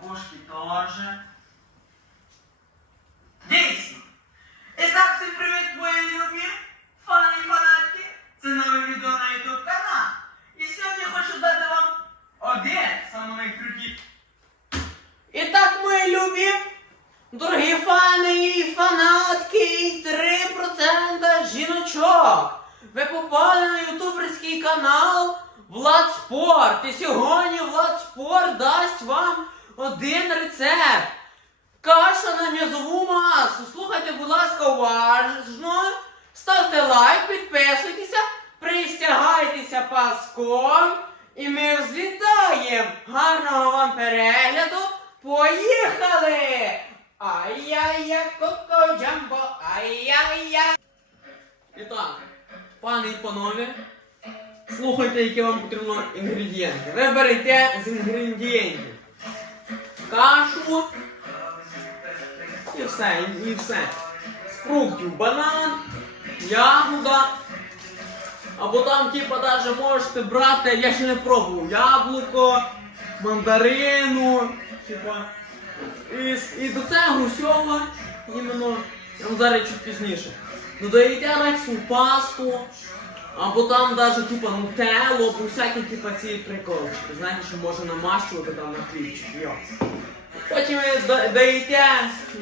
папушки теж. Дійсно. І так, всім привіт, мої любі фани і фанатки. Це нове відео на YouTube канал. І сьогодні хочу дати вам один саме найкрутіший. І так, мої любі, дорогі фани і фанатки, 3% жіночок. Ви попали на ютуберський канал Влад Спорт. І сьогодні Влад Спорт дасть вам один рецепт. Каша на м'язову масу. Слухайте, будь ласка, уважно. Ставте лайк, підписуйтеся, пристягайтеся паском. І ми взлітаємо. Гарного вам перегляду. Поїхали! Ай-яй-я, коко джамбо, ай-яй-я. І так, пани і панове, слухайте, які вам потрібно інгредієнти. Ви берете з інгредієнтів кашу і все, і, і все. З фруктів банан, ягода. Або там, типа, даже можете брати, я ще не пробував, яблуко, мандарину, типа. І, і до цього всього, іменно, я вам зараз чуть пізніше. Додаєте райсу пасту, або там даже типа нутеллу, або всякі типа ці приколочки. Знаєте, що можна намащувати там на хлібчик. Потім ви даєте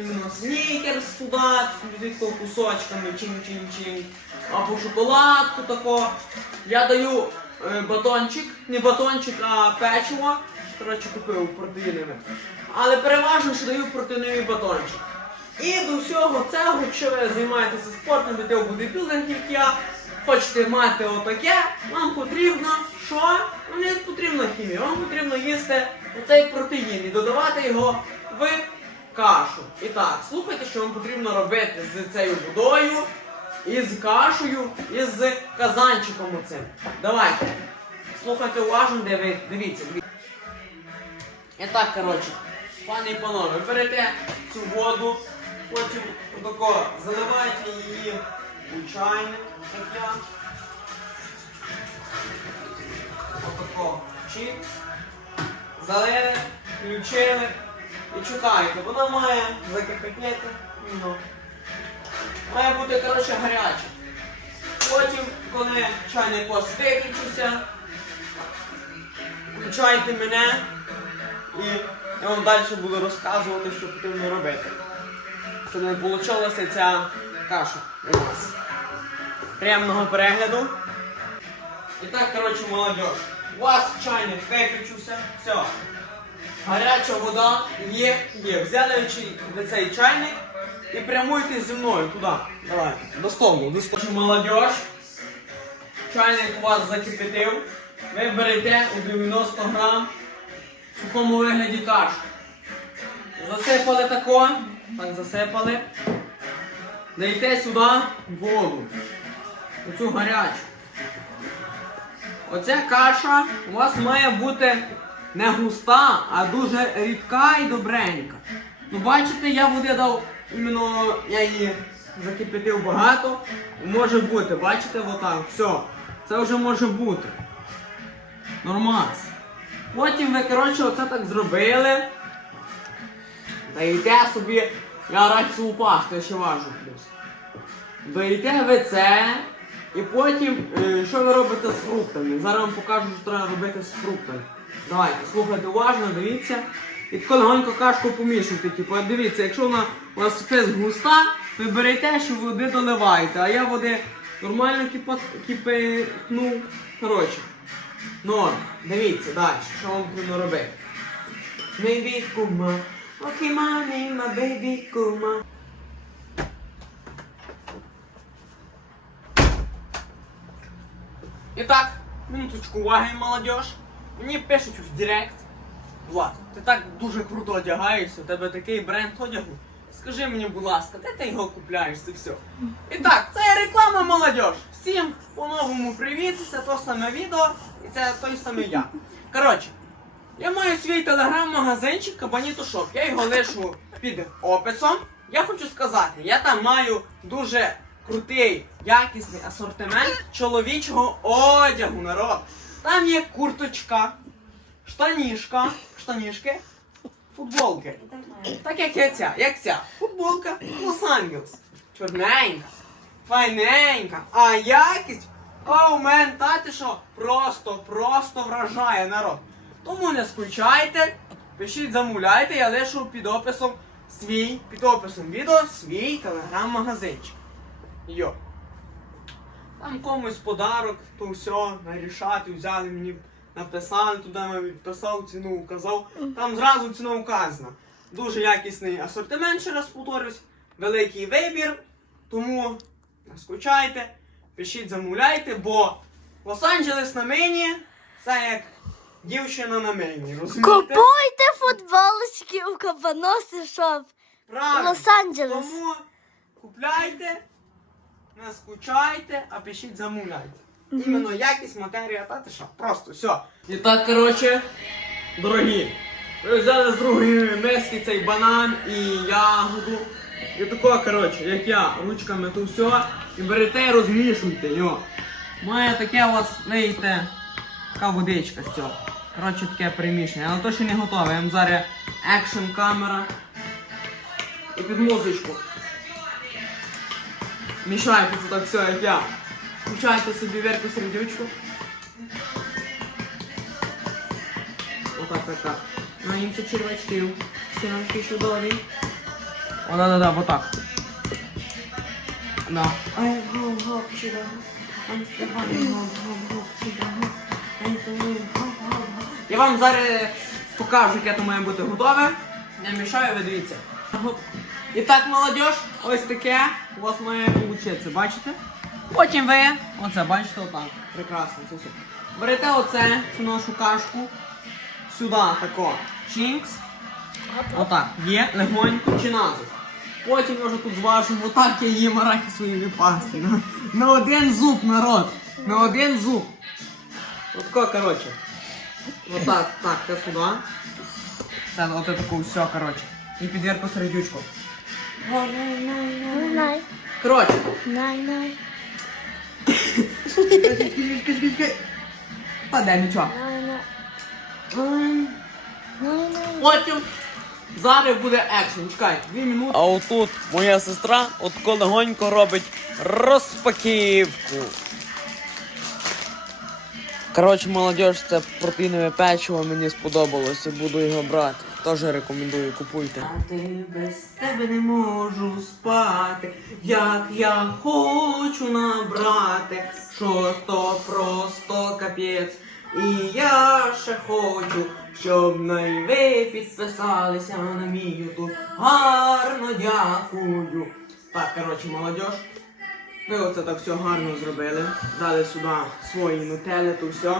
іменно снікерс туди, звідки кусочками, чин-чин-чин. Або шоколадку тако. Я даю е, батончик, не батончик, а печиво. Коротше, купив протеїнове. Але переважно, що даю протеїновий батончик. І до всього цього, якщо ви займаєтеся спортом, йдете в бодибілдинг, як я, хочете мати отаке, вам потрібно що? Вам не потрібна хімія, вам потрібно їсти оцей протеїн і додавати його в кашу. І так, слухайте, що вам потрібно робити з цією водою, і з кашею, і з казанчиком оцим. Давайте. Слухайте уважно, диви- дивіться. дивіться. І так, коротше, пани і панове, ви берете цю воду, потім отако заливаєте її чайник, як. Отако чикс. Залили, включили і чекаєте. Вона має закипятіти. Ну. Має бути, коротше, гаряча. Потім, коли чайник виключився, включайте мене і я вам далі буду розказувати, що потрібно робити. Щоб не вийшла ця каша у нас. Приємного перегляду. І так, коротше, молодь. У вас чайник виключився. Все. Гаряча вода є, є. Взяли цей чайник і прямуйте зі мною туди. Давайте. До столу, до столу. Молодь. Чайник у вас закипятив. Ви берете у 90 грам в сухому вигляді кашу. Засипали тако, так засипали. Даєте сюди воду. Оцю гарячу. Оця каша у вас має бути не густа, а дуже рідка і добренька. Ну бачите, я води дав іменно, я її закипятив багато. Може бути, бачите, отак, все. Це вже може бути. Нормас. Потім ви, коротше, оце так зробили. Даєте собі, я рацію пасту, я ще важу плюс. Даєте ви це. І потім, е, що ви робите з фруктами? Зараз вам покажу, що треба робити з фруктами. Давайте, слухайте уважно, дивіться. І тако легонько кашку помішуйте. Типу, дивіться, якщо вона у вас фес густа, ви берете, що води доливаєте, а я води нормально кипятну. Коротше. Норм. Дивіться далі, що вам потрібно робити. Baby кума, окей, мамі, ма бейбі кума. І так, минуточку уваги, молодіж. Мені пишуть в Директ. Влад, ти так дуже круто одягаєшся, у тебе такий бренд одягу. Скажи мені, будь ласка, де ти його купляєш, це все. І так, це реклама молодіж. Всім по-новому привіт, це то саме відео і це той самий я. Коротше, я маю свій телеграм-магазинчик Кабаніто Шоп. Я його лишу під описом. Я хочу сказати, я там маю дуже крутий, якісний асортимент чоловічого одягу, народ. Там є курточка, штанішка, штанішки, футболки. Так як я ця, як ця. Футболка Лос-Анджелес. Чорненька, файненька, а якість. О, мен, та що? Просто, просто вражає народ. Тому не скучайте, пишіть, замовляйте, я лишу під описом свій, під описом відео свій телеграм-магазинчик. Йо. Там комусь подарок, то все, нарішати, взяли мені, написали туди, я відписав, ціну указав. Там зразу ціна указана. Дуже якісний асортимент, ще раз повторюсь, великий вибір. Тому не скучайте, пишіть, замовляйте, бо Лос-Анджелес на мені це як дівчина на мені, розумієте? Купуйте футболочки у Кабаноси Шоп. Правильно. Лос-Анджелес. Тому купляйте, не скучайте, а пишіть замовляйте. Іменно якість, матерія, та ти що, просто все. І так, коротше, дорогі. Ви взяли з другої миски цей банан і ягоду. І тако, коротше, як я, ручками то все. І берете і розмішуйте, йо. Має таке у вас, видите, така водичка з цього. Коротше, таке примішання. Але то ще не готове. Я вам зараз екшн камера. І під музичку. Мішайте це так все, як я. Включайте собі верху сердючку. Отак, так, так. Наїмся червячків. Червячки чудові. О, да, да, да, вот так. Да. Ай, гоп, гоп. Я вам зараз покажу, яке то має бути готове. Не мішаю, ви дивіться. І так, молодь, ось таке у вас має бачите? Потім ви, оце, бачите, отак. Прекрасно, це все. Берете оце, цю нашу кашку, сюди тако. Чінкс. Отак. Є, легонько чи назад. Потім я вже тут зважимо, отак я їм арахісові пасти. На, на один зуб, народ. На один зуб. Отако, коротше. Отак, так, це сюди. Це оце таку все, коротше. І підвірку середючку. Най, Коротше. най, най, Та де нічого. Потім зараз буде екшн. Чекай, дві минути. А отут моя сестра от легонько робить розпаківку. Коротше, молодіж, це протеїнове печиво, мені сподобалося, буду його брати. Теж рекомендую, купуйте. А ти без тебе не можу спати, як я хочу набрати, що то просто капець. І я ще хочу, щоб на й ви підписалися на мій ютуб. Гарно дякую. Так, коротше, молодіж. Ви оце так все гарно зробили. Дали сюди свої нутели, то все.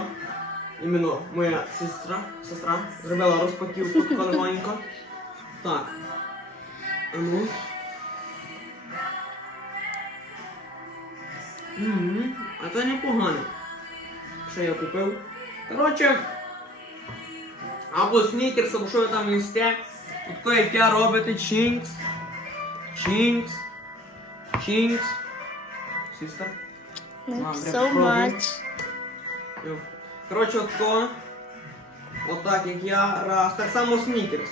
Іменно моя сестра, сестра зробила розпаківку таку. Так. А ну. Мгм. А це непогано. Що я купив? Коротше. Або снікерс, або що ви там їсте. Тако як я робите чинкс. Чинкс. Чинкс. Сістер. Добре, So пробуй. much. Коротше, отко. Отак, як я раз. Так само снікерс.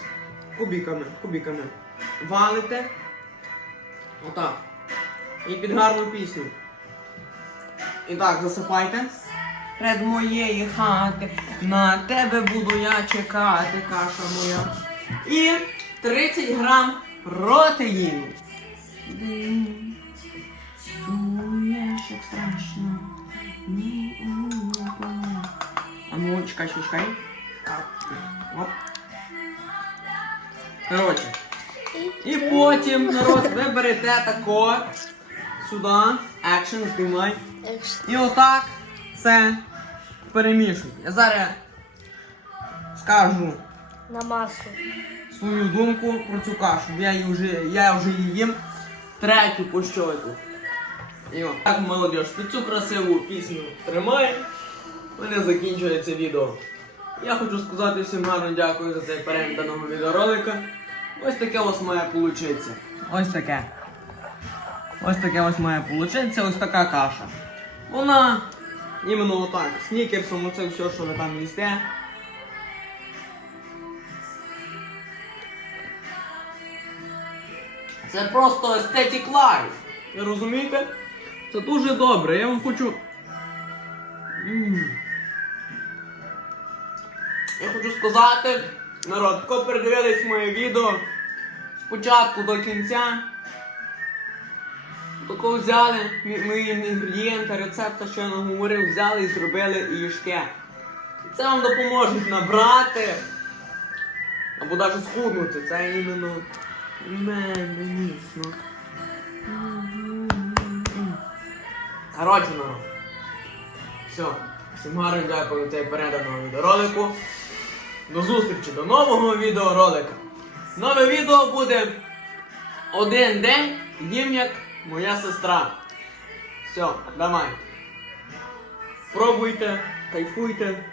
Кубиками, кубиками. Валите. Отак. І під гарну пісню. І так, засипайте. Пред моєї хати. На тебе буду я чекати, каша моя. І 30 грам протеїну. Чуєш, як страшно. Ну, чекай, чекай, чекай. Оп. Коротше. І потім, народ, ви берете тако. Сюди. Екшн, знімай. І отак це перемішуйте. Я зараз скажу На масу. свою думку про цю кашу. Я її вже, я вже її їм третю по щойку. І от. Так, молодіж, під цю красиву пісню тримай. Мене закінчується відео. Я хочу сказати всім гарно дякую за цей перегляд даного відеоролика. Ось таке ось має получитися. Ось таке. Ось таке ось має получитися, ось така каша. Вона іменно отак, снікерсом, оце все, що ви там їсте. Це просто aesthetic life. Ви розумієте? Це дуже добре. Я вам хочу. М. сказати, народ, коли передивились моє відео спочатку до кінця. Тако взяли мої інгредієнти, рецепти, що я наговорив, взяли і зробили і. Це вам допоможе набрати. Або навіть схуднути. Це іменно мемінічно. Коротше, народ. Все. Всім гарно дякую за цей перегляд нового відеоролику. До зустрічі до нового відеоролика. Нове відео буде один день їм як моя сестра. Все, давай. Пробуйте, кайфуйте.